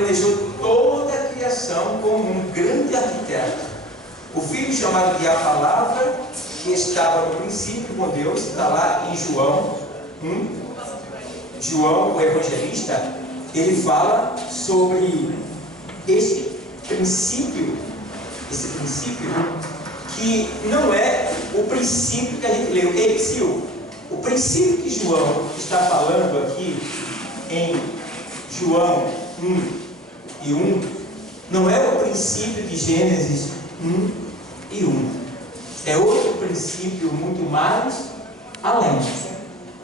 planejou toda a criação como um grande arquiteto. O Filho chamado de a Palavra, que estava no princípio com Deus, está lá em João 1. João, o evangelista, ele fala sobre esse princípio que não é o princípio que a gente leu. O princípio que João está falando aqui em João 1:1 não é o princípio de Gênesis 1:1. É outro princípio muito mais além.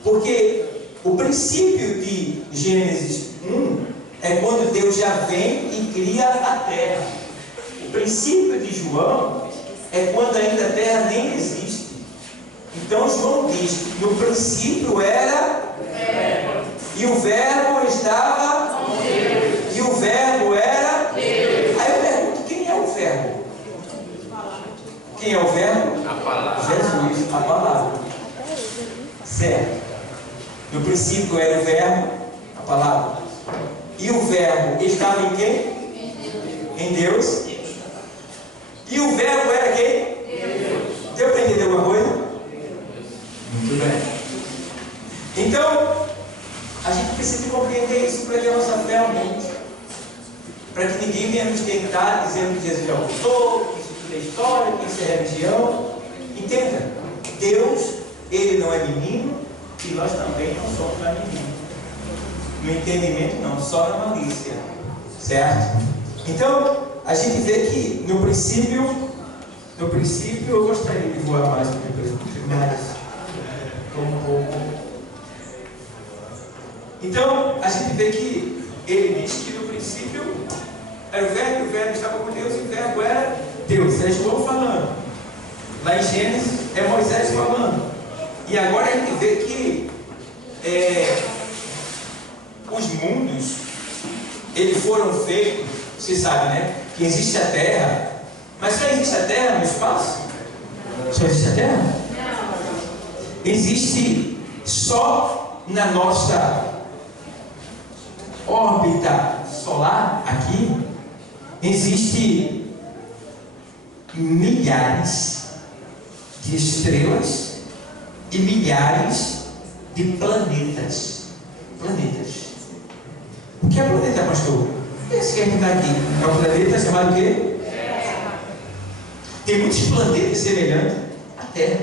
Porque o princípio de Gênesis 1 é quando Deus já vem e cria a terra. O princípio de João é quando ainda a terra nem existe. Então João diz: no princípio era e o verbo estava com Deus. E o verbo era Deus. Aí eu pergunto: quem é o verbo? Quem é o verbo? A palavra. Jesus, a palavra. Certo. No princípio era o verbo, a palavra. E o verbo estava em quem? Em Deus. E o verbo era quem? Deus. Deu para entender alguma coisa? Muito bem. Então, a gente precisa compreender isso para que a nossa fé aumente. Para que ninguém venha nos tentar dizendo que Jesus é autor, que isso tudo é história, que isso é religião. Entenda, Deus, Ele não é menino e nós também não somos mais meninos. No entendimento não, só na malícia. Certo? Então, a gente vê que no princípio eu gostaria de voar mais para depois, mas um pouco. Então, a gente vê que ele diz que no princípio era o verbo estava com Deus e o verbo era Deus. É João falando. Lá em Gênesis é Moisés falando. E agora a gente vê que os mundos, eles foram feitos, você sabe, né? Que existe a Terra, mas só existe a Terra no espaço? Só existe a Terra? Existe só na nossa órbita solar aqui, existe milhares de estrelas e milhares de planetas. O que é planeta, pastor? Esse que a gente está aqui é um planeta chamado o quê? Terra. Tem muitos planetas semelhantes à Terra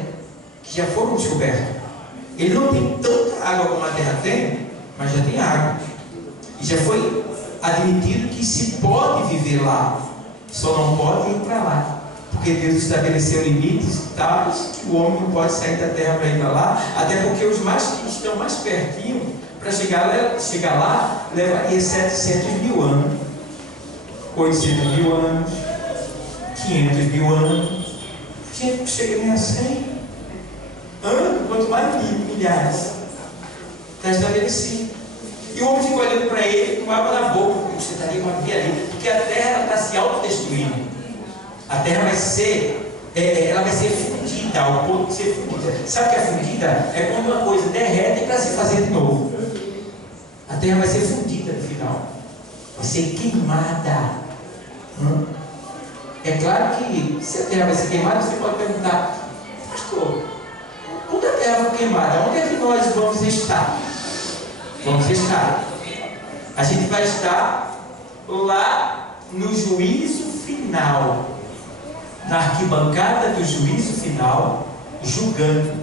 que já foram descobertos. Ele não tem tanta água como a Terra tem, mas já tem água. E já foi admitido que se pode viver lá, só não pode ir para lá. Porque Deus estabeleceu limites tais que o homem não pode sair da terra para ir para lá, até porque os mais que estão mais pertinho, para chegar lá, levaria 700 mil anos, 800 mil anos, 500 mil anos. Gente, não chega nem a 100 anos, quanto mais milhares. Está estabelecido. E o homem fica olhando para ele com água na boca, porque você está ali com a via ali, porque a terra está se autodestruindo. A terra vai ser, ela vai ser fundida, ao ponto de ser fundida. Sabe o que é fundida? É quando uma coisa derrete para se fazer de novo. A terra vai ser fundida no final. Vai ser queimada. É claro que se a terra vai ser queimada, você pode perguntar: pastor, quando a terra for queimada, onde é que nós vamos estar? Vamos estar. A gente vai estar lá no juízo final. Na arquibancada do juízo final, julgando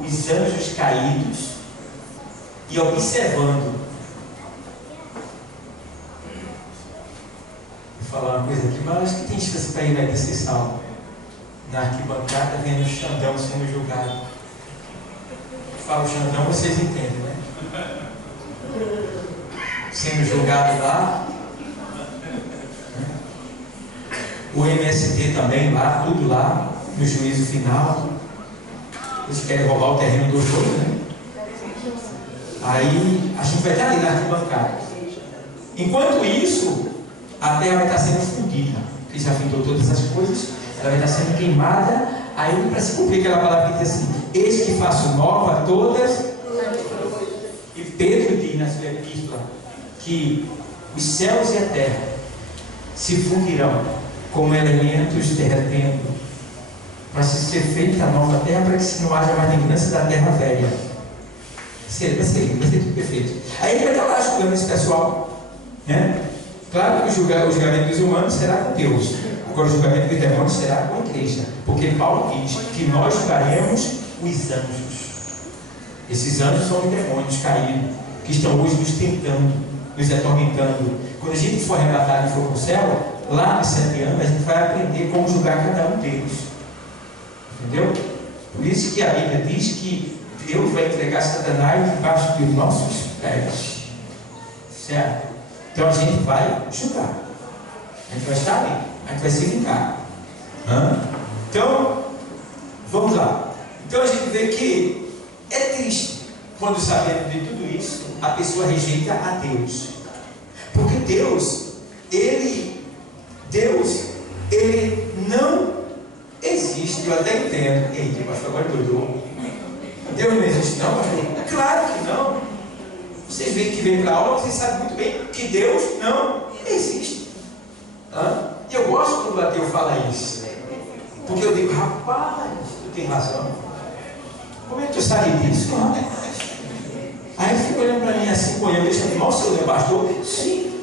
os anjos caídos e observando. Vou falar uma coisa aqui, mas acho que tem chance para ir na intercessão. Na arquibancada, vendo o Xandão sendo julgado. Falo Xandão, vocês entendem, né? Sendo julgado lá. O MST também lá, tudo lá, no juízo final. Eles querem roubar o terreno dos outros, né? Aí a gente vai estar ali na arquibancada. Enquanto isso, a terra vai estar sendo fundida. Ele já findou todas as coisas, ela vai estar sendo queimada. Aí, para se cumprir aquela palavra que diz assim: eis que faço nova todas. E Pedro diz na sua epístola que os céus e a terra se fundirão como elementos derretendo, para se ser feita a nova terra, para que não haja mais lembrança da terra velha. Vai ser tudo perfeito. Aí ele vai estar lá julgando esse pessoal, né? Claro que o julgamento dos humanos será com Deus, agora o julgamento dos demônios será com a igreja, porque Paulo diz que nós julgaremos os anjos. Esses anjos são os demônios caídos, que estão hoje nos tentando, nos atormentando. Quando a gente for arrebatado e for para o céu, lá nos 7 anos, a gente vai aprender como julgar cada um deles. Entendeu? Por isso que a Bíblia diz que Deus vai entregar Satanás debaixo dos nossos pés. Certo? Então a gente vai julgar. A gente vai estar ali. A gente vai se vingar. Então, vamos lá. Então a gente vê que é triste quando, sabendo de tudo isso, a pessoa rejeita a Deus. Porque Deus, Ele não existe. Eu até entendo. Eita, pastor, agora doidou. Deus não existe não, pastor? Claro que não. Vocês veem que vem para a aula, vocês sabem muito bem que Deus não existe. E eu gosto quando o ateu fala isso. Porque eu digo, rapaz, tu tem razão. Como é que tu sabe disso? Aí eu fico olhando para mim assim, olhando, deixa eu mal, seu pastor? Sim.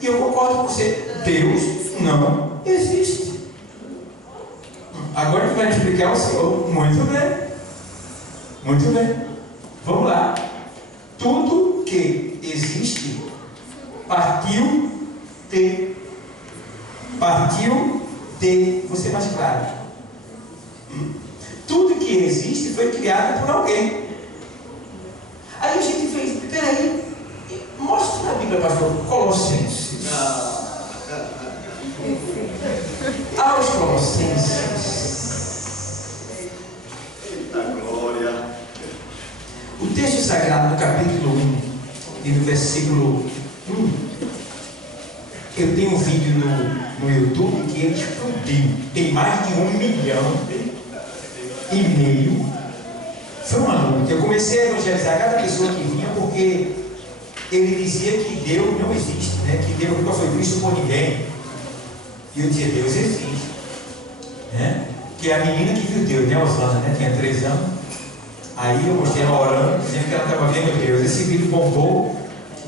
E eu concordo com você. Deus não existe. Agora que vai me explicar o Senhor. Muito bem. Muito bem. Vamos lá. Tudo que existe partiu de. Vou ser mais claro. Tudo que existe foi criado por alguém. Aí a gente fez, peraí, mostra na Bíblia, pastor, Colossenses. Aos Colossenses. Eita glória. O texto sagrado, no capítulo 1 e no versículo 1. Eu tenho um vídeo no YouTube que ele explodiu. Tem mais de 1,5 milhão. Foi uma luta. Eu comecei a evangelizar cada pessoa que vinha, porque ele dizia que Deus não existe, né? Que Deus nunca foi visto por ninguém. E eu dizia, Deus existe, né? Que é a menina que viu Deus, né, Osana, né? Tinha 3 anos. Aí eu mostrei ela orando, dizendo que ela estava vendo Deus. Esse vídeo bombou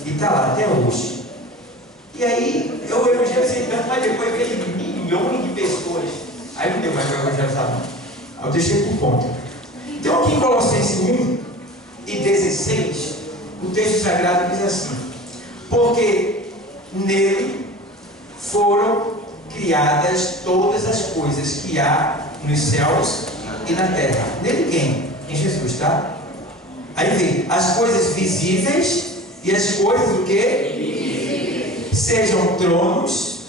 e está lá até hoje. E aí eu evangelizei tanto, mas depois veio milhões de pessoas. Aí não deu mais para evangelizar, não. Aí eu deixei por conta. Então aqui em Colossenses 1 e 16, o texto sagrado diz assim: porque nele foram criadas todas as coisas que há nos céus e na terra. Nele quem? Em Jesus, tá? Aí vem as coisas visíveis e as coisas o quê? Invisíveis. Sejam tronos,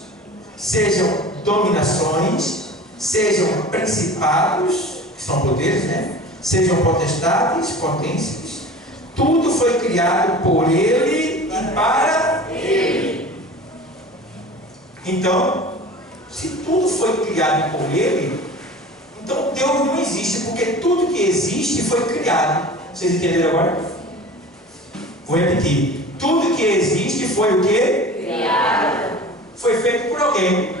sejam dominações, sejam principados, que são poderes, né? Sejam potestades, potências. Tudo foi criado por Ele e para Ele. Então, se tudo foi criado por Ele, então Deus não existe, porque tudo que existe foi criado. Vocês entenderam agora? Vou repetir. Tudo que existe foi o quê? Criado. Foi feito por alguém.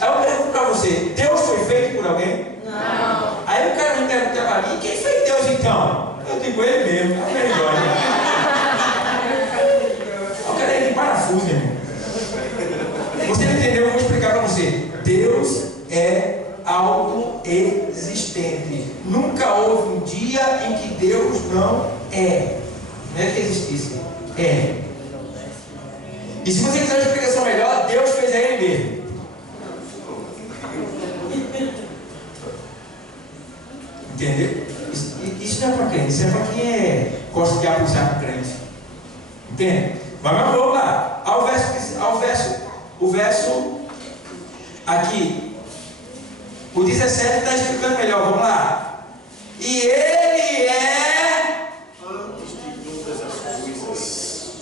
Aí eu pergunto para você, Deus foi feito por alguém? Não. Aí o cara me pergunta para mim, quem foi Deus então? Eu digo ele mesmo, é melhor. O cara é de parafuso, irmão. Você não entendeu? Eu vou explicar para você. Deus é autoexistente. Nunca houve um dia em que Deus não é. Não é que existisse. É. E se você quiser uma explicação melhor, Deus fez a Ele mesmo. Entendeu? Isso não é para crente, isso é para quem gosta de abusar com crente. Entende? Mas vamos lá. O verso aqui, o 17 está explicando melhor. Vamos lá. E Ele é Antes de todas as coisas.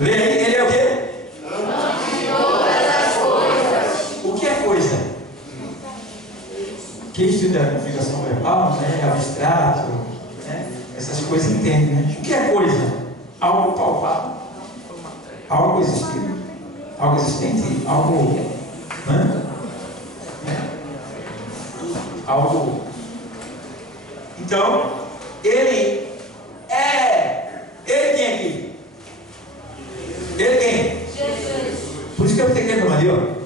Lê aí, Ele é o quê? Antes de todas as coisas. O que é coisa? Quem estuda configuração verbal, né, abstrato, né, essas coisas entende, né? O que é coisa? Algo palpável. Algo existente? Algo existente? Algo. Né? Algo. Então, ele é. Ele quem aqui? Ele quem? Jesus. Por isso que eu tenho que ir ali, ó.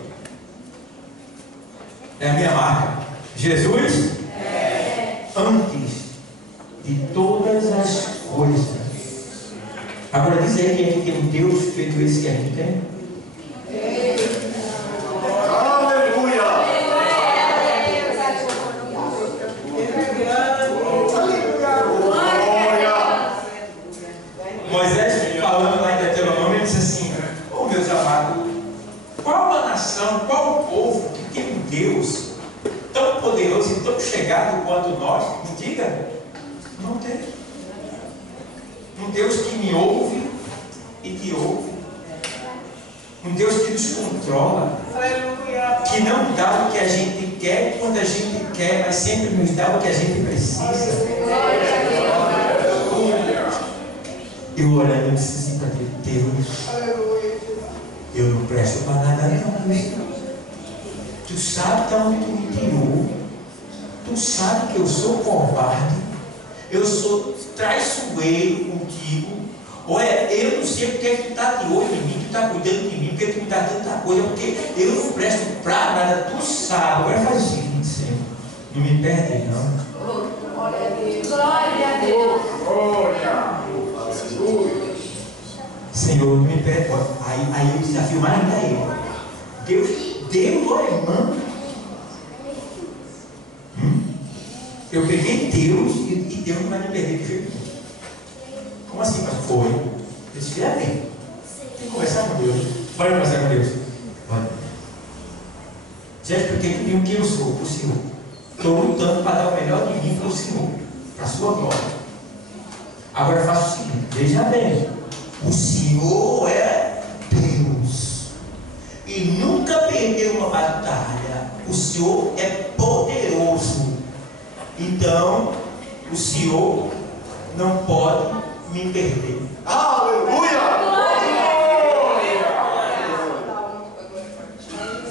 É a minha marca. Jesus é antes de todas as coisas. Agora diz aí quem é que tem um Deus feito esse que a gente tem? Aleluia! Moisés falando lá em Deuteronômio, ele disse assim: oh meus amados, qual a nação, qual o povo que tem um Deus tão poderoso e tão chegado quanto nós? Me diga, não tem. Um Deus que me ouve e que ouve. Um Deus que nos controla. Que não dá o que a gente quer quando a gente quer, mas sempre nos dá o que a gente precisa. Eu orando, eu disse assim para Deus: eu não presto para nada não. Tu sabe de onde tu me tirou. Tu sabe que eu sou covarde. Eu sou traiçoeiro contigo. Olha, eu não sei porque tu está de olho em mim, tu está cuidando de mim, porque tu me dá tanta coisa, porque eu não presto para nada, tu sabe. Agora faz o seguinte, Senhor, não me perde não. Glória a Deus. Glória a Deus. Senhor, não me perde. Aí eu desafio mais ainda ele. Deus, olha, irmão. Eu peguei Deus e Deus não vai me perder de jeito nenhum. Como assim, mas foi? Eu disse, bem, tem que conversar com Deus. Pode conversar com Deus. Pode. Já expliquei tudo quem eu sou, para o Senhor. Estou lutando para dar o melhor de mim para o Senhor, para a sua glória. Agora faça o seguinte, veja bem, o Senhor é Deus e nunca perdeu uma batalha. O Senhor é poderoso. Então, o Senhor não pode me perder. Aleluia!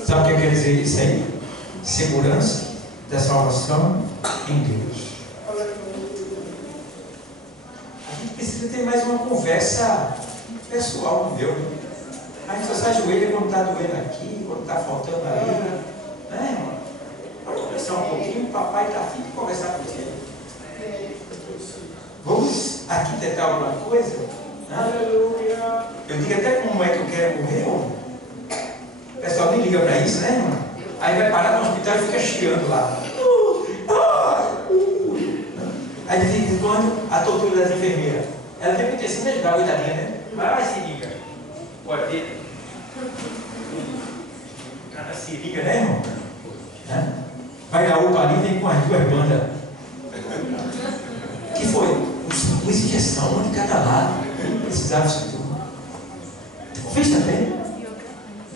Sabe o que quer dizer isso aí? Segurança da salvação em Deus. A gente precisa ter mais uma conversa pessoal com Deus. A gente só se ajoelha quando está doendo aqui, quando está faltando ali. Né, irmão? Pode conversar um pouquinho, o papai está afim de conversar com você. Vamos arquitetar alguma coisa? Aleluia! Eu digo até como é que eu quero morrer, irmão. O pessoal nem liga para isso, né, irmão? Aí vai parar no hospital e fica chiando lá. Aí de vez em quando, a tortura das enfermeiras. Ela tem que se ajudar, coitadinha, né? Vai, seringa. Pode ter. Cada seringa, né, irmão? Vai na UPA ali, vem com as duas bandas. Que foi? Uma injeção, uma de cada lado. Eu não precisava disso tudo. Fez também?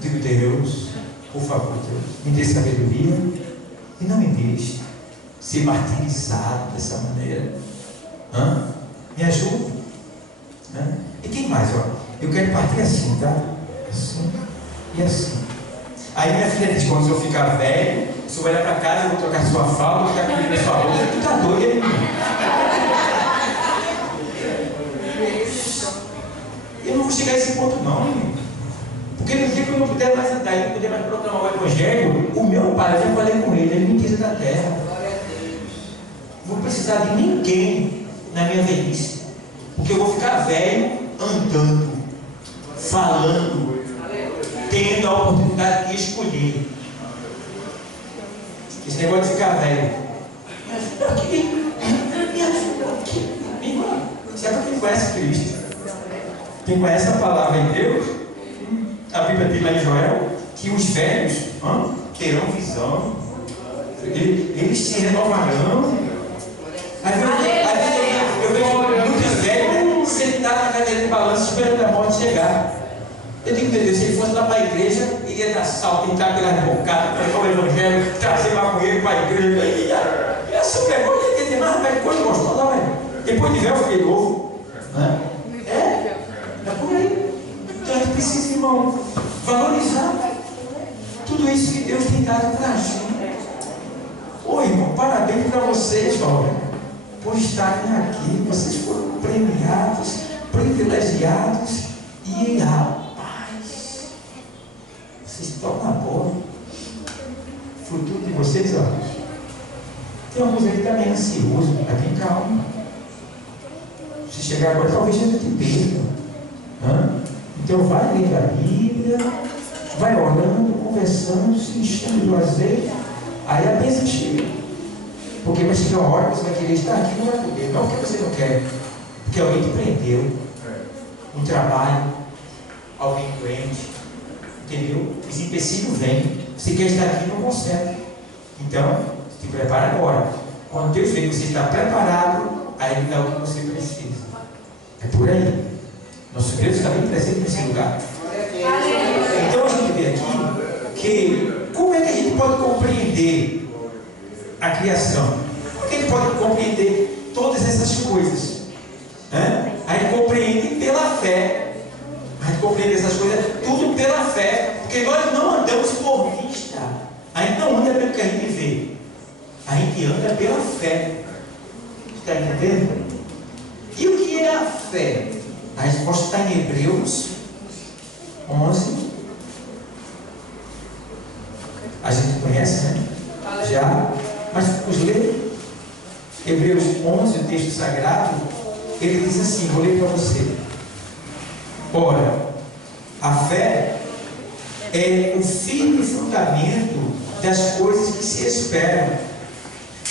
Digo, Deus, por favor, Deus, me dê sabedoria e não me deixe ser martirizado dessa maneira. Me ajude. E quem mais? Ó, eu quero partir assim, tá? Assim e assim. Aí minha filha diz, quando eu ficar velho, se eu olhar para casa, eu vou trocar sua falda, vou ficar comigo na sua bolsa. Tu tá doido, hein? Eu não vou chegar a esse ponto não, hein? Porque no dia que eu não puder mais andar e não puder mais proclamar o Evangelho, o meu pai, eu já falei com ele me tira da terra. Não vou precisar de ninguém na minha velhice. Porque eu vou ficar velho andando, falando, tendo a oportunidade de escolher. Esse negócio de ficar velho. Me ajuda aqui. Me ajuda aqui. Minha irmã, isso é para quem conhece Cristo. Quem conhece a palavra em Deus, a Bíblia diz lá em Joel que os velhos terão visão, eles se renovarão. Aí eu vejo muitos velhos sentados na cadeira de balanço esperando a morte chegar. Eu digo, meu Deus, se ele fosse lá para a igreja, iria dar salto, entrar pelas bocadas, pregar o Evangelho, trazer maconheiro para a igreja. E essa pergunta ia ter mais velho, coisa gostosa, velho. Depois de velho, eu fiquei novo. É por aí. Então a gente precisa, irmão, valorizar tudo isso que Deus tem dado para a gente. Ô irmão, parabéns para vocês, olha, por estarem aqui. Vocês foram premiados, privilegiados e, rapaz, vocês estão na boa. O futuro de vocês, ó. Tem alguns aí também ansiosos, mas tem calma. Se chegar agora, talvez ainda te perca. Então vai ler a Bíblia, vai orando, conversando, se enchendo do azeite. Aí a bênção chega. Porque vai chegar uma hora que você vai querer estar aqui e não vai poder. Não porque você não quer, porque alguém te prendeu. Um trabalho, alguém doente. Entendeu? Esse empecilho vem. Você quer estar aqui e não consegue. Então, se prepara agora. Quando Deus vê que você está preparado, aí Ele dá o que você precisa. É por aí. Nosso Deus está bem presente nesse lugar. Então a gente vê aqui que como é que a gente pode compreender a criação? Como é que a gente pode compreender todas essas coisas? A gente compreende pela fé. A gente compreende essas coisas tudo pela fé. Porque nós não andamos por vista. A gente não anda pelo que a gente vê. A gente anda pela fé. Está entendendo? E o que é a fé? A resposta está em Hebreus 11. A gente conhece, né? Já. Mas vamos ler. Hebreus 11, o texto sagrado. Ele diz assim, vou ler para você. Ora, a fé é o firme fundamento das coisas que se esperam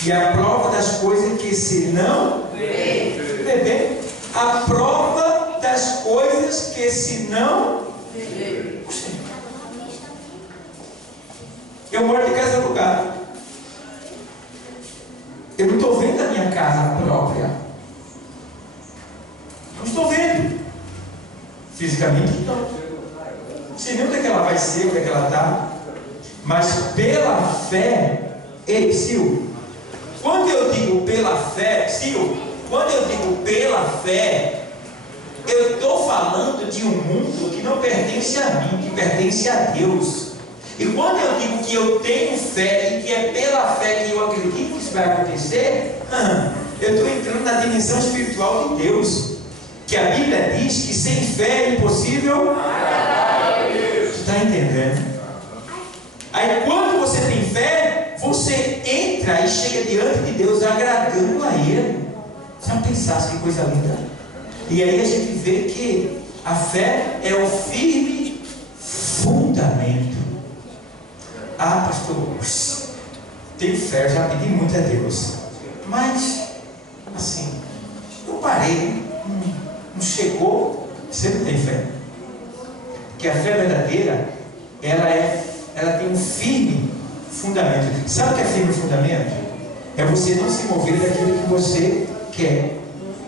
e a prova das coisas que se não vê. A prova das coisas que se não vê. Eu moro de casa alugada. Eu não estou vendo a minha casa própria. Não estou vendo. Fisicamente não. Não sei nem onde é que ela vai ser, onde é que ela está. Mas pela fé, ei, Sil, quando eu digo pela fé, Sil, quando eu digo pela fé, eu estou falando de um mundo que não pertence a mim, que pertence a Deus. E quando eu digo que eu tenho fé e que é pela fé que eu acredito que isso vai acontecer, eu estou entrando na dimensão espiritual de Deus. Que a Bíblia diz que sem fé é impossível. Você está entendendo? Aí quando você tem fé, você entra e chega diante de Deus agradando a Ele. Você não pensasse que coisa linda? E aí a gente vê que a fé é o firme fundamento. Ah, pastor, tenho fé, já pedi muito a Deus. Mas, assim, eu parei, não chegou, você não tem fé. Porque a fé verdadeira, ela tem um firme fundamento. Sabe o que é firme fundamento? É você não se mover daquilo que você quer.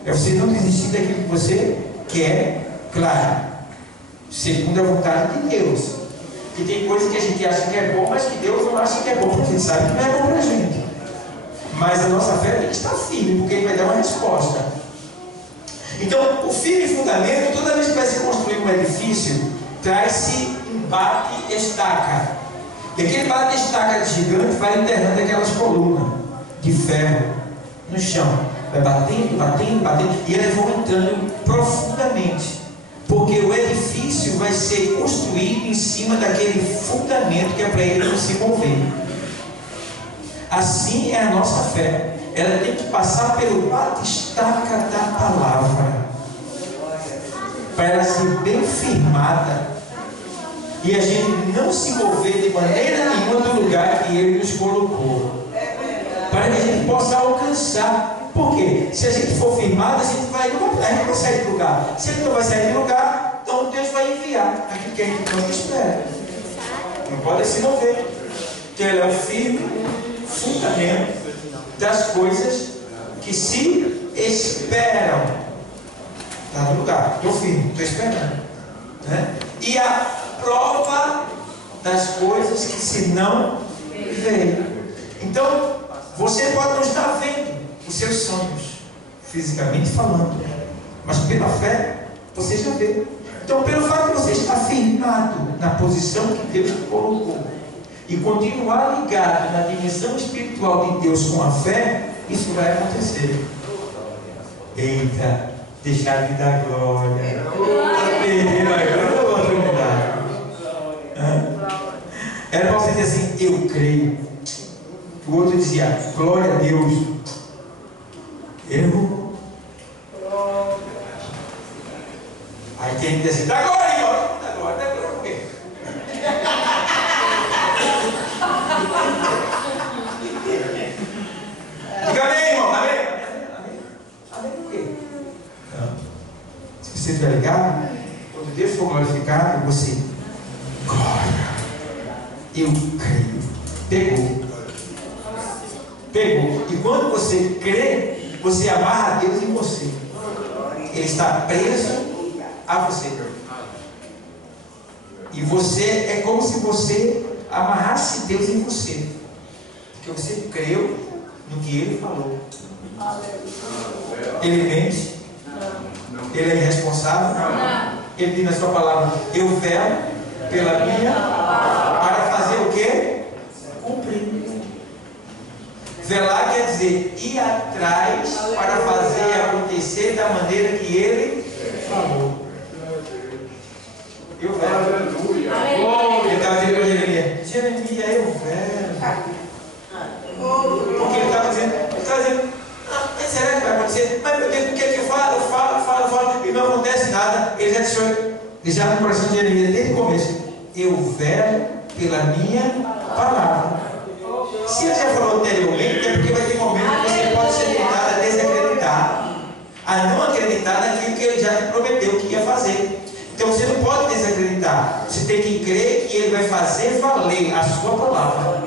É você não desistir daquilo que você quer, claro, segundo a vontade de Deus. Que tem coisas que a gente acha que é bom, mas que Deus não acha que é bom, porque a gente sabe que não é bom para a gente. Mas a nossa fé tem que estar firme, porque Ele vai dar uma resposta. Então, o firme fundamento, toda vez que vai se construir um edifício, traz-se um bate-estaca. E aquele bate-estaca gigante vai enterrando aquelas colunas de ferro no chão. Vai batendo, batendo, batendo, e elas vão entrando profundamente. Porque o edifício vai ser construído em cima daquele fundamento que é para ele não se mover. Assim é a nossa fé. Ela tem que passar pelo bate-estaca da palavra, para ela ser bem firmada e a gente não se mover de maneira nenhuma do lugar que Ele nos colocou, para que a gente possa alcançar. Por quê? Se a gente for firmado, a gente não vai sair do lugar. Se a gente não vai sair do lugar, então Deus vai enviar aquilo que a gente não espera. Não pode se mover, porque Ele é o firme fundamento das coisas que se esperam. Está no lugar, estou firme, estou esperando, né? E a prova das coisas que se não veem. Então, você pode não estar vendo os seus sonhos, fisicamente falando, mas pela fé, você já vê. Então, pelo fato de você estar firme, firmado na posição que Deus te colocou e continuar ligado na dimensão espiritual de Deus com a fé, isso vai acontecer. Eita, deixar de dar glória. Perder a grande oportunidade. Era para você dizer assim, eu creio. O outro dizia, glória a Deus. Eu. Aí tem que dizer assim, dá glória, irmão. Dá glória por quê? Diga amém, irmão. Amém? Amém por quê? Não. Se você estiver ligado, quando Deus for glorificado, você, glória. Eu creio. Pegou. E quando você crê, você amarra Deus em você. Ele está preso a você. E você é como se você amarrasse Deus em você. Porque você creu no que Ele falou. Ele mente? Ele é irresponsável? Ele diz na sua palavra, eu velo pela minha para fazer o quê? Cumprir. Velar quer dizer ir atrás para fazer acontecer da maneira que Ele falou. Eu velo. Ele estava dizendo para Jeremias, eu velo. Porque ele estava dizendo, mas será que vai acontecer? Mas meu Deus, o que é que eu falo? Eu falo e não acontece nada. Ele já deixou, já no coração de Jeremias desde o começo. Eu velo pela minha palavra. Se ele já falou anteriormente, é porque vai ter momentos que você pode ser tentado a desacreditar, a não acreditar naquilo que ele já te prometeu que ia fazer. Então você não pode desacreditar. Você tem que crer que ele vai fazer valer a sua palavra.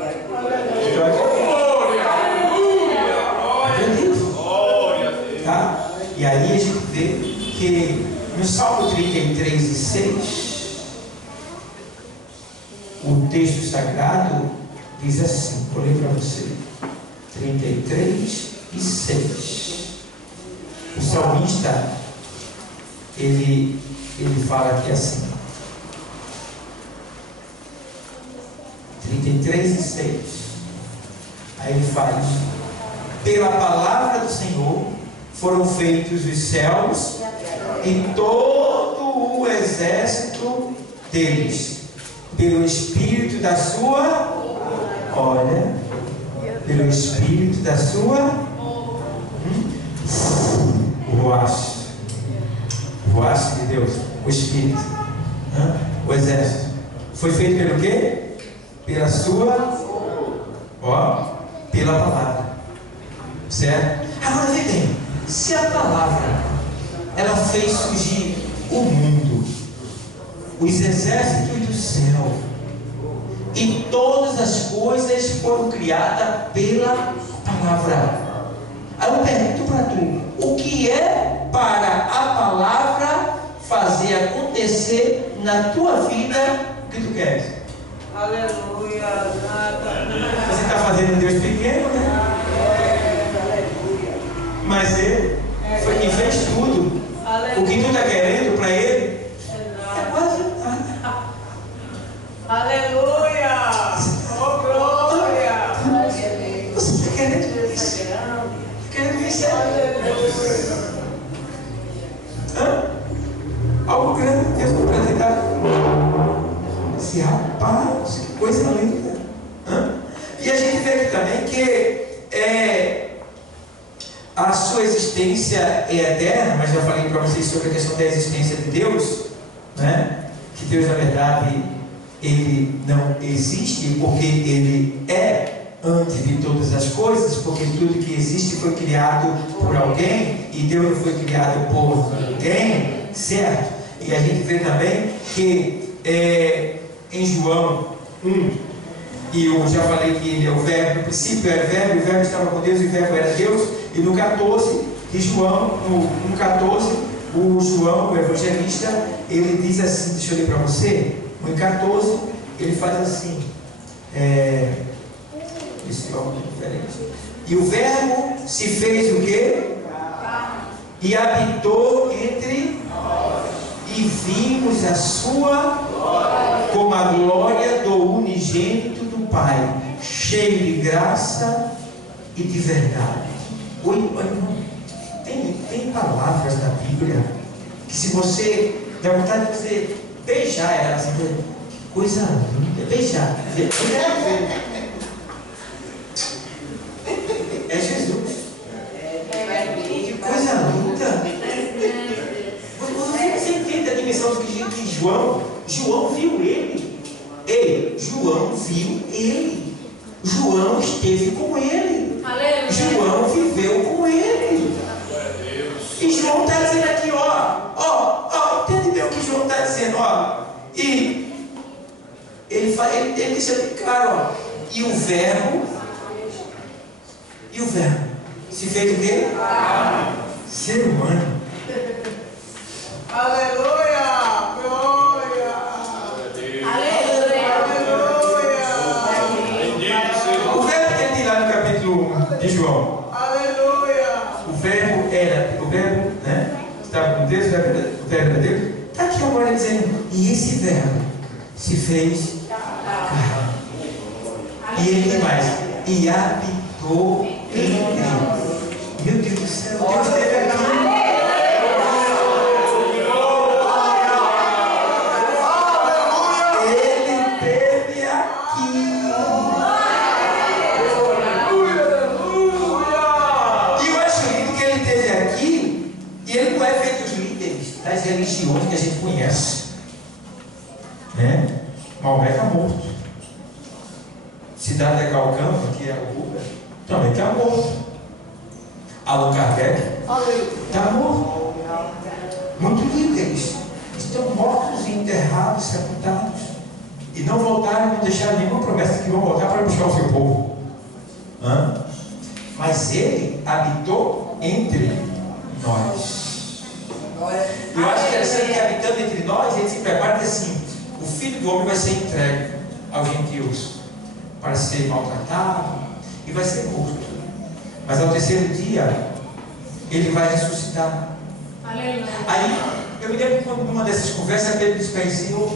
Tá? E aí a gente vê que no Salmo 33 e 6, o texto sagrado diz assim, vou ler para você, 33 e 6. O salmista, ele fala aqui assim, 33 e 6. Aí ele faz, pela palavra do Senhor foram feitos os céus e todo o exército deles, pelo Espírito da sua, olha, pelo Espírito da sua voz de Deus, o Espírito, o exército, foi feito pelo quê? Pela sua, pela palavra, certo? Agora vem bem, se a palavra ela fez surgir o mundo, os exércitos do céu, e todas as coisas foram criadas pela palavra. Aí eu pergunto para tu, o que é para a palavra fazer acontecer na tua vida o que tu queres? Aleluia. Você está fazendo Deus pequeno, né? Mas Ele foi quem fez tudo. O que tu está querendo para Ele é quase nada. Aleluia. Oh, glória. Você está querendo isso? Querendo vencer? Algo grande que Deus vai apresentar. Esse rapaz, que coisa linda. E a gente vê aqui também que a sua existência é eterna, mas já falei para vocês sobre a questão da existência de Deus, né? Que Deus, na verdade, Ele não existe porque Ele é antes de todas as coisas, porque tudo que existe foi criado por alguém e Deus não foi criado por ninguém, certo? E a gente vê também que em João 1, e eu já falei que ele é o verbo, no princípio era o verbo estava com Deus e o verbo era Deus. E no 14 de João, no 14, o João, o evangelista, ele diz assim, deixa eu ler para você, no 14, ele faz assim, esse algo diferente. E o verbo se fez o quê? E habitou entre nós. E vimos a sua a glória do unigênito do Pai, cheio de graça e de verdade. Oi, irmão, tem palavras na Bíblia que, se você der vontade de dizer, beijar elas, que coisa linda, beijar, é Jesus. Que coisa linda. Você entende a dimensão do que João viu ele. João viu ele. João esteve com ele. Aleluia. João viveu com ele. E João está dizendo aqui, entende bem o que João está dizendo, E ele deixa bem claro, e o verbo se fez o quê? Ser humano. Aleluia! Glória! Aleluia. O verbo que ele tem lá no capítulo 1 de João. Aleluia! O verbo, né? Estava com Deus, o verbo era Deus. Está aqui agora dizendo, e esse verbo se fez carne. E ele tem mais, e habitou entre nós. Meu Deus do céu, Deus esteve aqui. Das religiões que a gente conhece, né? Maomé está morto. Cidade de Galcão, que é o Buda, também está morto. Allan Kardec está morto. Muitos líderes estão mortos e enterrados, sepultados, e não voltaram, não deixaram nenhuma promessa de que vão voltar para buscar o seu povo. Mas ele habitou entre nós. Eu acho interessante que, habitando entre nós, ele se prepara que assim, o Filho do Homem vai ser entregue aos gentios para ser maltratado e vai ser morto. Mas ao terceiro dia, ele vai ressuscitar. Aleluia. Aí, eu me lembro quando numa dessas conversas, Pedro disse para ele, Senhor,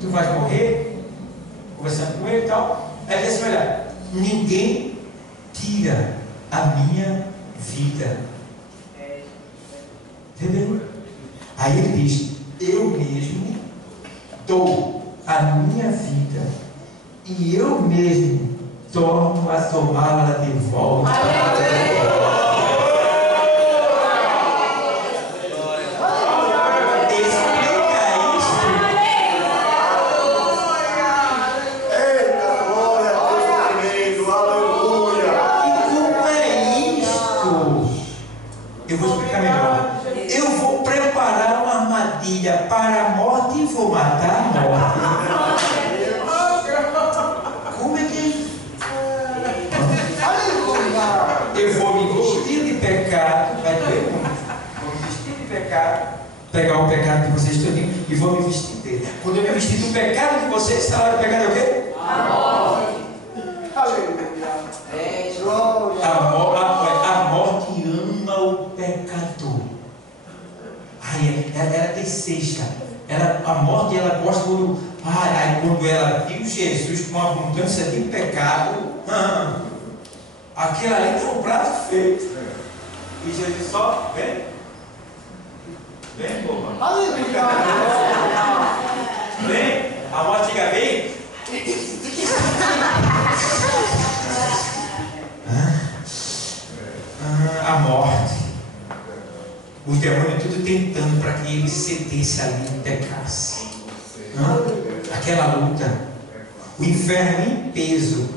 tu vais morrer, conversando com ele e tal. Aí ele disse, olha, ninguém tira a minha vida. Entendeu? Aí ele diz, eu mesmo dou a minha vida e eu mesmo torno a tomá-la de volta. Explica isso. Eita, glória a Deus tremendo, aleluia. E como é isto? Eu vou explicar melhor. Eu vou preparar uma armadilha para a morte e vou matar a morte. Como é que é isso? Eu vou me vestir de pecado, vai doer muito. Vou me vestir de pecado, pegar o pecado de vocês todinho e vou me vestir dele. Quando eu me vestir do pecado de vocês, o salário do pecado é o quê? A morte ama o pecador. Ela deseja. A morte, ela gosta quando. Quando ela viu Jesus com uma abundância de pecado, aquilo ali foi um prato feito. E Jesus só vem. Vem, boba. Vem. A morte diga, vem. A morte. Os demônios tudo tentando para que ele cedesse ali e pecasse. Aquela luta. O inferno em peso.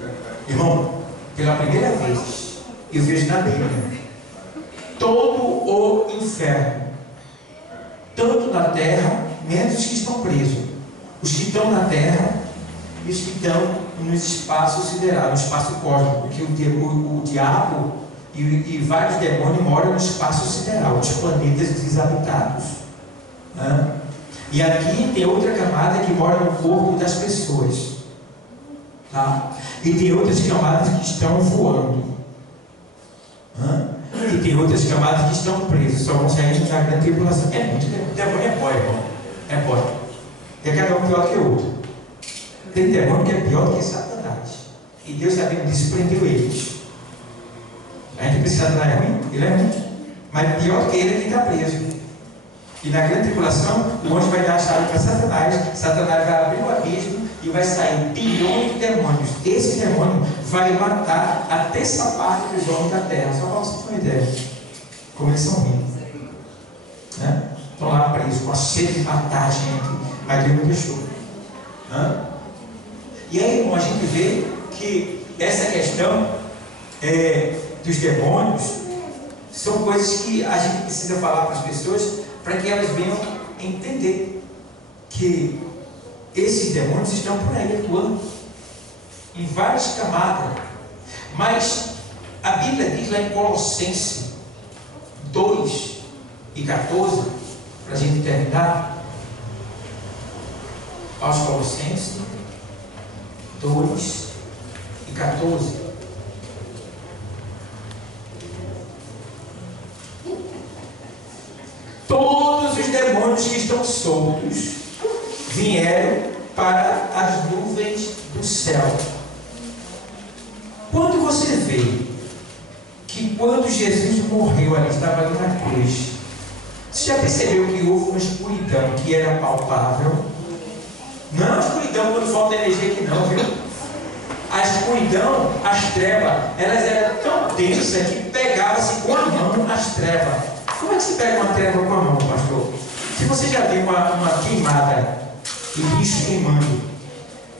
Irmão, pela primeira vez, eu vejo na Bíblia todo o inferno, tanto na terra, menos os que estão presos. Os que estão na terra e os que estão nos espaços siderais, no espaço cósmico, que o diabo e vários demônios moram no espaço sideral, nos planetas desabitados. E aqui tem outra camada que mora no corpo das pessoas. Tá? E tem outras camadas que estão voando. E tem outras camadas que estão presas, só vão sair da grande tribulação. É muito demônio, é pó, irmão. É pó. E é cada um pior que o outro. Tem demônio que é pior do que Satanás. E Deus, sabendo disso, prendeu eles. A gente pensa que Satanás é ruim? Ele é ruim. Mas pior que ele é quem está preso. E na grande tribulação, o anjo vai dar a chave para Satanás. Satanás vai abrir o abismo e vai sair bilhões de demônios. Esse demônio vai matar a terça parte dos homens da terra. Só para vocês terem uma ideia. Como eles são ruins. Né? Estão lá presos, com a sede de matar a gente. Mas Deus não deixou. E aí, irmão, a gente vê que essa questão dos demônios são coisas que a gente precisa falar para as pessoas para que elas venham entender que esses demônios estão por aí atuando em várias camadas. Mas a Bíblia diz lá em Colossenses 2:14, para a gente terminar, aos Colossenses 2:14. Todos os demônios que estão soltos vieram para as nuvens do céu. Quando você vê que quando Jesus morreu ali, estava ali na cruz, você já percebeu que houve uma escuridão que era palpável? Não é uma escuridão quando falta energia aqui não, viu? A escuridão, as trevas, elas eram tão densas que pegava-se com a mão as trevas. Como é que se pega uma treva com a mão, pastor? Se você já viu uma queimada e bicho queimando,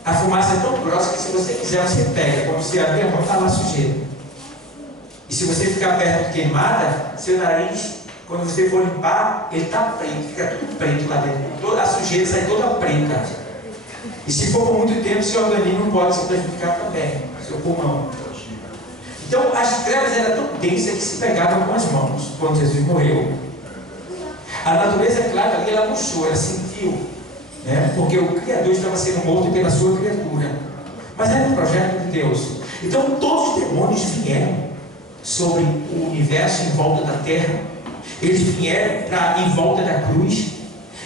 a fumaça é tão grossa que se você quiser, você pega. Quando você abrir a mão, está lá sujeira. E se você ficar perto de queimada, seu nariz, quando você for limpar, ele está preto, fica tudo preto lá dentro. Toda a sujeira sai toda preta. E se for por muito tempo, seu organismo pode se prejudicar também, seu pulmão. Então, as trevas eram tão densas que se pegavam com as mãos quando Jesus morreu. A natureza, claro, ali ela murchou, ela sentiu, né? Porque o Criador estava sendo morto pela sua criatura. Mas era um projeto de Deus. Então, todos os demônios vieram sobre o universo em volta da terra. Eles vieram em volta da cruz.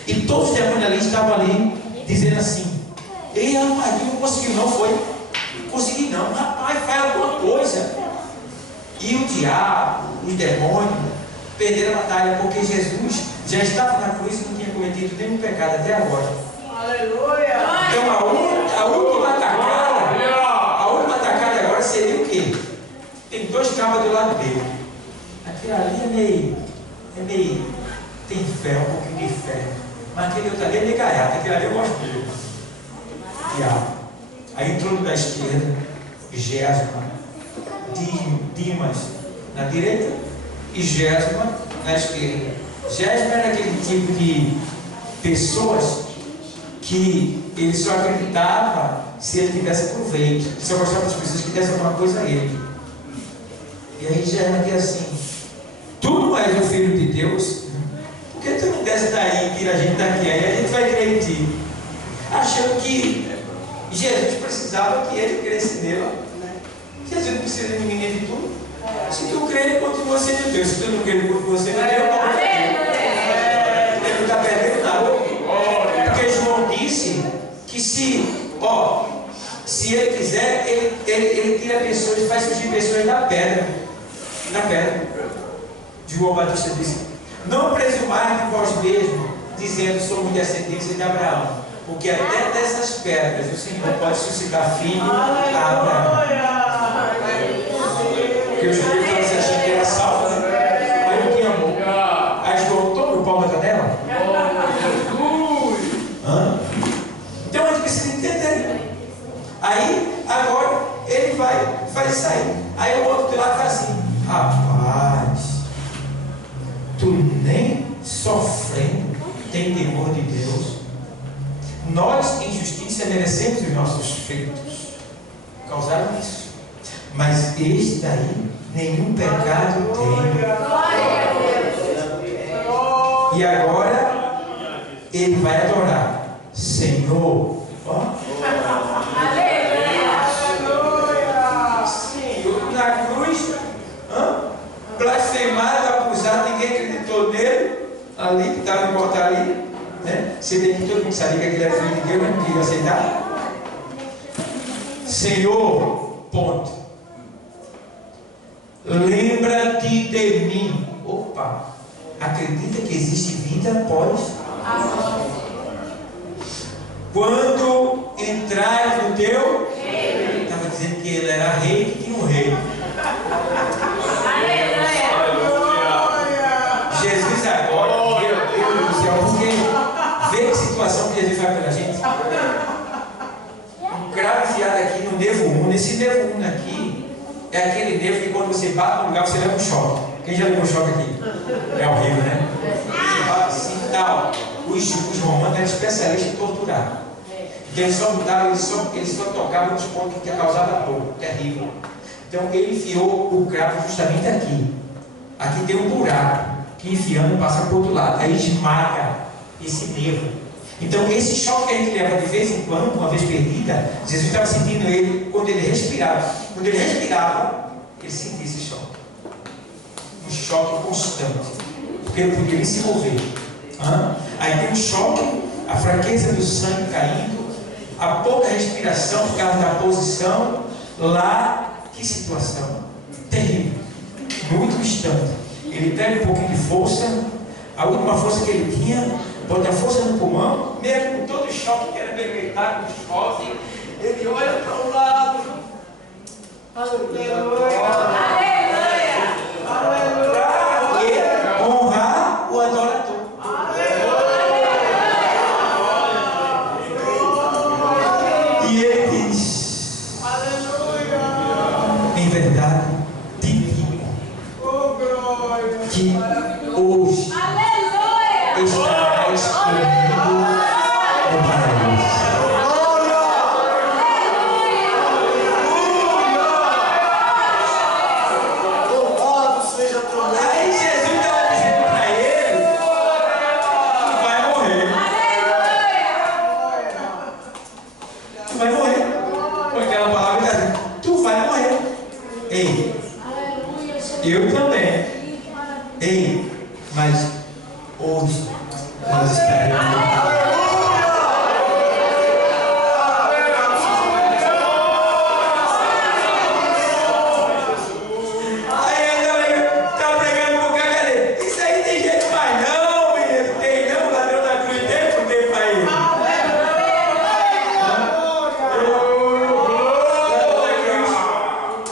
E todos os demônios ali estavam ali dizendo assim: ei, rapaz, não conseguiu não, foi? Não consegui não, rapaz, faz alguma coisa. E o diabo, os demônios, perderam a batalha porque Jesus já estava na cruz e não tinha cometido nenhum pecado até agora. Aleluia! Então a última atacada agora seria o quê? Tem dois cabos do lado dele. Aquele ali é meio tem fé, um pouquinho de fé. Mas aquele outro ali é meio gaiato, aquele ali eu gosto dele. Diabo. Aí entrou da esquerda, Gesma, Dimas na direita e Gesma na esquerda. Gesma era aquele tipo de pessoas que ele só acreditava se ele tivesse proveito, só gostava das pessoas que dessem alguma coisa a ele. E aí Gesma diz assim: tu não és o filho de Deus? Por que tu não desce daí e tira a gente daqui? Aí a gente vai crer em ti. Achando que Jesus precisava que ele cresce nele. Jesus não precisa de ninguém de tudo. Se tu crer, ele continua sendo Deus. Se tu não crer, ele continua sendo Deus. Ele não está perdendo nada. Porque João disse que se ele quiser, ele tira pessoas e faz surgir pessoas da pedra. Na pedra. João Batista disse: não presumais de vós mesmos, dizendo somos descendentes de Abraão. Porque até dessas pedras o Senhor pode suscitar filho a Abraão. Porque os judeus estavam achando que era salvo, né? Mas não tinha amor. Aí João toma o pau da canela. Então a gente precisa entender. Aí, agora, ele faz isso aí. Aí o outro de lá faz assim: rapaz, tu nem sofrendo tem temor de Deus. Nós, em justiça, merecemos os nossos feitos. Causaram isso. Mas este daí, nenhum pecado tem. E agora, ele vai adorar. Senhor. Senhor, na cruz, blasfemado, acusado, ninguém acreditou nele. Ali, que estava morto ali. Né? Se bem que todo mundo sabia que ele era filho de Deus, não queria aceitar. Senhor, ponto. Lembra-te de mim. Opa, acredita que existe vida após a morte? Quando entrares no teu reino. Estava dizendo que ele era rei, que tinha um rei. Jesus agora, meu Deus do céu, porque vê que situação que Jesus faz pela gente. Um cravo enfiado aqui no nervo 1. Nesse nervo 1 aqui é aquele nervo que quando você bate no lugar você leva um choque. Quem já levou um choque aqui? É horrível, né? Você bate assim e tal. Os romanos eram especialistas em torturar. Então eles só mudavam, eles só tocavam nos pontos que causavam dor. Terrível. Então ele enfiou o cravo justamente aqui. Aqui tem um buraco que enfiando passa para o outro lado. Aí esmaga esse nervo. Então esse choque que a gente leva de vez em quando, uma vez perdida, Jesus estava sentindo ele quando ele respirava. Quando ele respirava, ele sentia esse choque. Um choque constante. Porque ele podia nem se mover. Aí tem um choque, a fraqueza do sangue caindo, a pouca respiração por causa da posição. Lá, que situação terrível. No último instante, ele pega um pouquinho de força, a última força que ele tinha, bota a força no pulmão, mesmo com todo o choque que era deleitado com o choque, ele olha para o lado. Aleluia! Para honrar o adorador. E ele diz: em verdade, te digo que hoje estarás comigo no paraíso. Aí Jesus estava dizendo para ele: tu vai morrer. Tu vai morrer. Com aquela palavra está dizendo: tu vai morrer. Ei, eu também. Ei, mas hoje nós estaremos.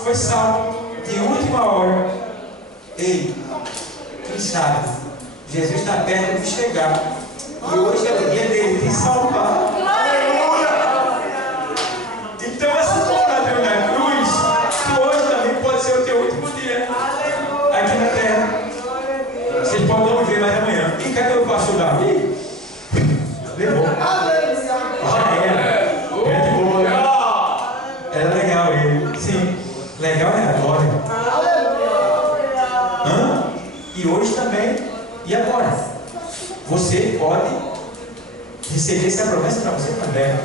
Foi salvo de última hora. Ei, quem sabe? Jesus está perto de chegar. E hoje é o dia dele de salvar. Então, essa tornadeira na cruz, que hoje também pode ser o teu último dia aqui na terra. Vocês podem não me ver mais amanhã. E cadê o pastor Davi? Levou. Já era. Grande boa. Era legal ele. Sim. Legal é a glória. E hoje também. E agora? Você pode receber essa promessa para você também.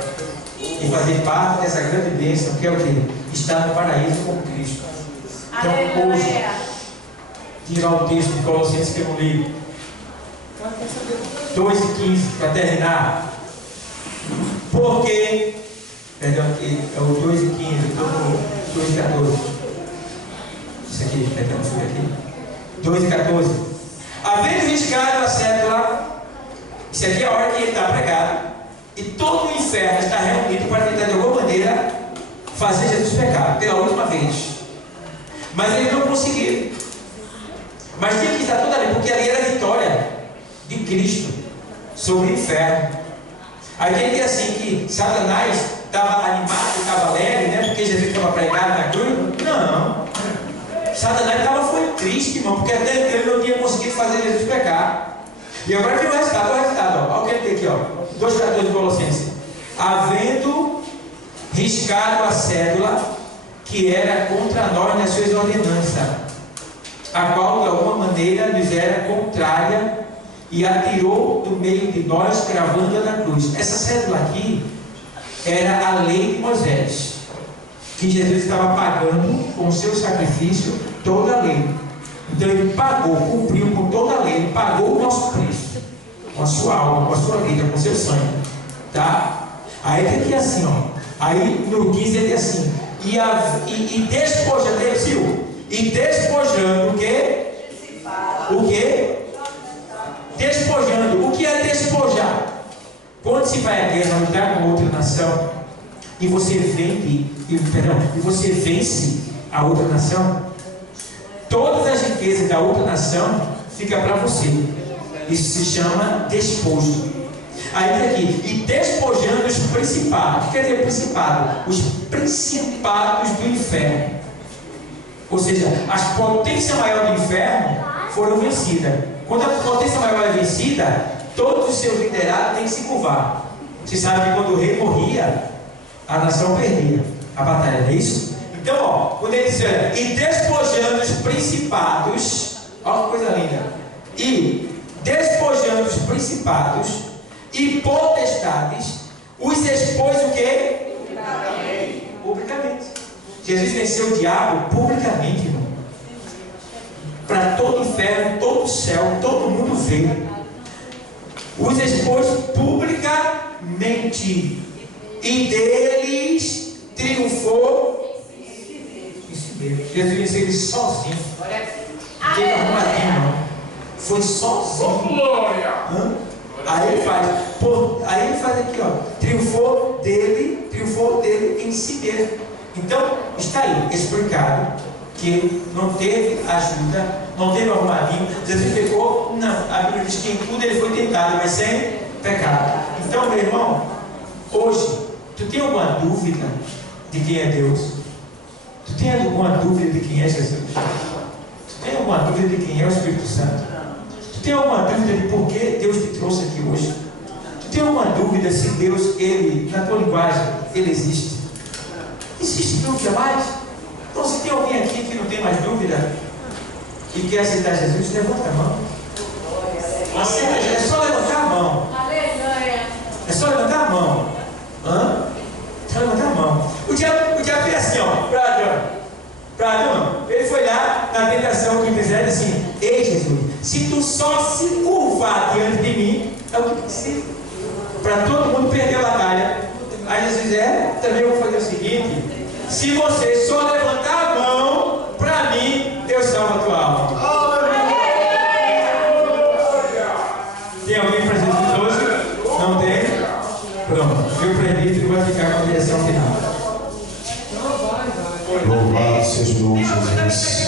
E fazer parte dessa grande bênção que é o que? Estar no paraíso com Cristo. Então hoje, tirar o texto de Colossenses que eu não li. 2:15 para terminar. Porque, perdão, aqui é o 2:15, eu estou no 2:14. Isso aqui, perdão, foi aqui. 2:14. Havendo riscado a cédula, isso aqui é a hora que ele está pregado, e todo o inferno está reunido para tentar de alguma maneira fazer Jesus pecar, pela última vez. Mas ele não conseguiu. Mas tinha que estar tudo ali, porque ali era a vitória de Cristo sobre o inferno. Aí tem que dizer assim, que Satanás estava animado, estava alegre, né? Porque Jesus estava pregado na cruz. Não. Satanás foi triste, irmão, porque até ele não tinha conseguido fazer Jesus pecar. E agora tem o resultado, ó. Olha o que ele tem aqui, ó. 2:14 de Colossenses. Havendo riscado a cédula que era contra nós nas suas ordenanças, a qual de alguma maneira nos era contrária, e atirou do meio de nós, cravando-a na cruz. Essa cédula aqui era a lei de Moisés, que Jesus estava pagando com o seu sacrifício toda a lei. Então ele pagou, cumpriu com toda a lei, ele pagou o nosso preço, com a sua alma, com a sua vida, com o seu sangue, tá? Aí tem que assim, ó, Aí no 15 ele diz assim: e despojando, e despojando o quê? O quê? Despojando. O que é despojar? Quando se vai à guerra lutar com outra nação e você vence a outra nação, todas as riquezas da outra nação ficam para você. Isso se chama despojo. Aí tem aqui, e despojando os principados. O que quer dizer principado? Os principados do inferno. Ou seja, as potências maiores do inferno foram vencidas. Quando a potência maior é vencida, todos os seus liderados têm que se curvar. Você sabe que quando o rei morria, a nação perdia a batalha, não é isso? Então, ó, quando ele diz, olha, e despojando os principados, olha que coisa linda, e despojando os principados e potestades, os expôs o quê? Publicamente. Jesus venceu o diabo publicamente, irmão. Para todo o inferno, todo o céu, todo mundo vê. Os expôs publicamente. E deles triunfou em si mesmo. Jesus venceu ele sozinho. Não teve arrumadinho, não. Foi sozinho. Aí ele faz aqui, ó. Triunfou dele em si mesmo. Então, está aí explicado que não teve ajuda, não teve arrumadinho. Jesus pecou? Não. A Bíblia diz que em tudo ele foi tentado, mas sem pecado. Então, meu irmão, hoje, tu tem alguma dúvida de quem é Deus? Tu tem alguma dúvida de quem é Jesus? Tu tem alguma dúvida de quem é o Espírito Santo? Tu tem alguma dúvida de por que Deus te trouxe aqui hoje? Tu tem alguma dúvida se Deus, ele, na tua linguagem, ele existe? Existe dúvida mais? Então, se tem alguém aqui que não tem mais dúvida e quer aceitar Jesus, levanta a mão. Aceita Jesus, é só levantar a mão. É só levantar a mão. Só levantar a mão. O diabo fez assim, ó, para Adão. Ele foi lá na tentação que fizeram assim: ei Jesus, se tu só se curvar diante de mim, é o que precisa. Para todo mundo perder a batalha. Aí Jesus também eu vou fazer o seguinte: se você só levantar a mão para mim, Deus salva a tua alma. Tem alguém para Jesus hoje? Não tem? Pronto, meu presbítero vai ficar com a direção final. Louvado seja o nome de Jesus.